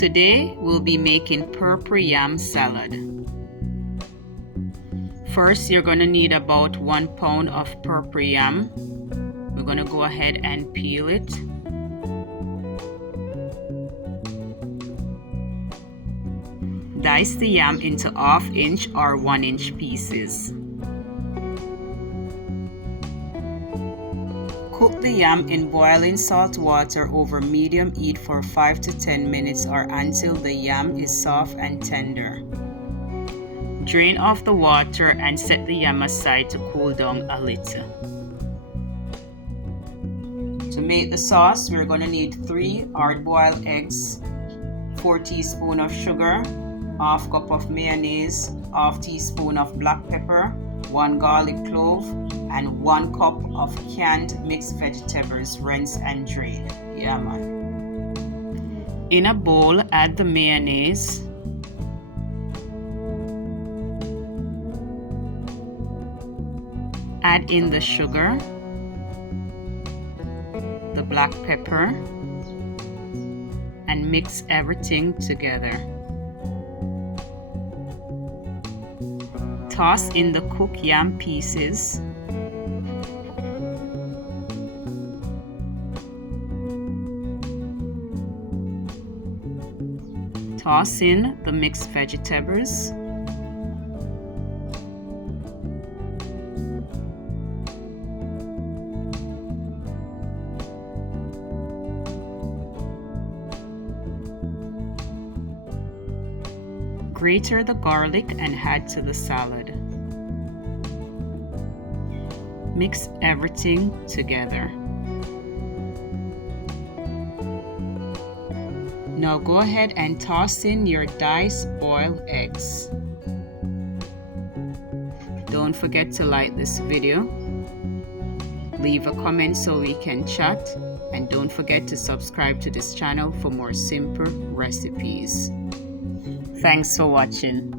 Today we'll be making purple yam salad. First, you're going to need about 1 pound of purple yam. We're going to go ahead and peel it. Dice the yam into 1/2 inch or 1 inch pieces. Cook the yam in boiling salt water over medium heat for 5 to 10 minutes or until the yam is soft and tender. Drain off the water and set the yam aside to cool down a little. To make the sauce, we're going to need 3 hard-boiled eggs, 4 teaspoons of sugar, 1/2 cup of mayonnaise, 1/2 teaspoon of black pepper, 1 garlic clove, and 1 cup of canned mixed vegetables, rinsed and drained. Yeah, man. In a bowl, add the mayonnaise, add in the sugar, the black pepper, and mix everything together. Toss in the cooked yam pieces. Toss in the mixed vegetables. Grate the garlic and add to the salad. Mix everything together. Now go ahead and toss in your diced boiled eggs. Don't forget to like this video, leave a comment so we can chat, and don't forget to subscribe to this channel for more simple recipes. Thanks for watching.